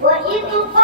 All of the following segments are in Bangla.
What you do?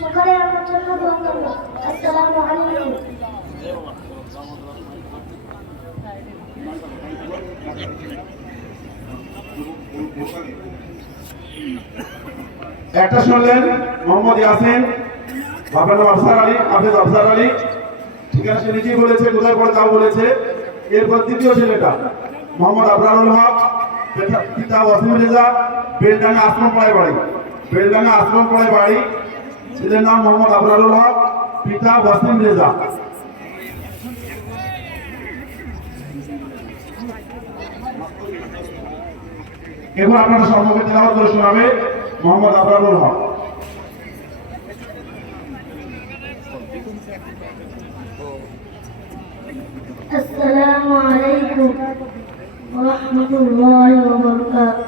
সকালে আমার জন্য আসসালামু আলাইকুম একটা শুনলেন মোহাম্মদ ইয়াসিন বাবার নাম আফসার আলী, হাফেজ আফসার আলী। ঠিকানা সে নিজেই বলেছে, কোথায় পড়ে তাও বলেছে। এরপর দ্বিতীয় ছেলেটা, মোহাম্মদ আবরারুল হক। পিতা- পিতা ওয়াসিম রেজা বেলডাঙ্গা আশ্রম পড়ায় বাড়ি বেলডাঙ্গা আশ্রম পড়ায় বাড়ি ছেলের নাম মোহাম্মদ আবরারুল হক পিতা ওয়াসিম রেজা এখন আপনারা সম্মুখে তেলাওয়াত করে শোনাবে মোহাম্মদ আবরারুল হক السلام عليكم ورحمة الله وبركاته.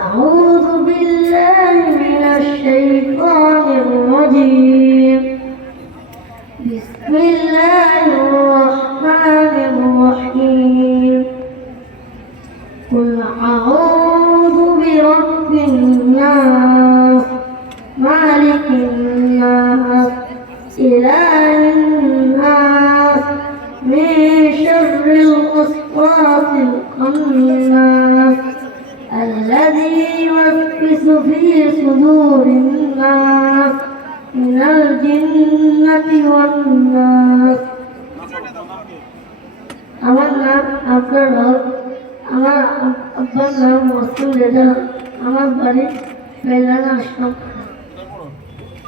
أعوذ بالله من الشيطان الرجيم. بسم الله الرحمن الرحيم. قل أعوذ برب الناس مالك الناس إله الناس الوسواس الخناس الذي يوسوس في صدور الناس من الجنة والناس আমার নাম আফরার হক আমার আব- আব্বার নাম মসুম রেজা আমার বাড়ি বেলানা আশ্রম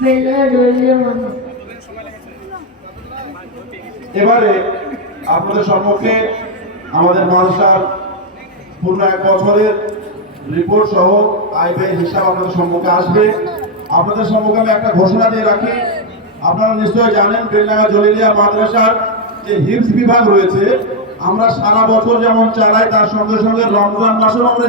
বেলানা দলীয় মানুষ এবারে আপনাদের সম্মুখে আমাদের মাদ্রাসার পূর্ণ এক বছরের রিপোর্ট সহ আয় ব্যয় হিসাব আপনাদের সম্মুখে আসবে। আপনাদের সম্মুখে আমি একটা ঘোষণা দিয়ে রাখি। আপনারা নিশ্চয়ই জানেন, বেলডাঙ্গা জলিলিয়া মাদ্রাসার যে হিলস বিভাগ রয়েছে, আমরা সারা বছর যেমন চালাই, তার সঙ্গে সঙ্গে রমজান মাসেও আমরা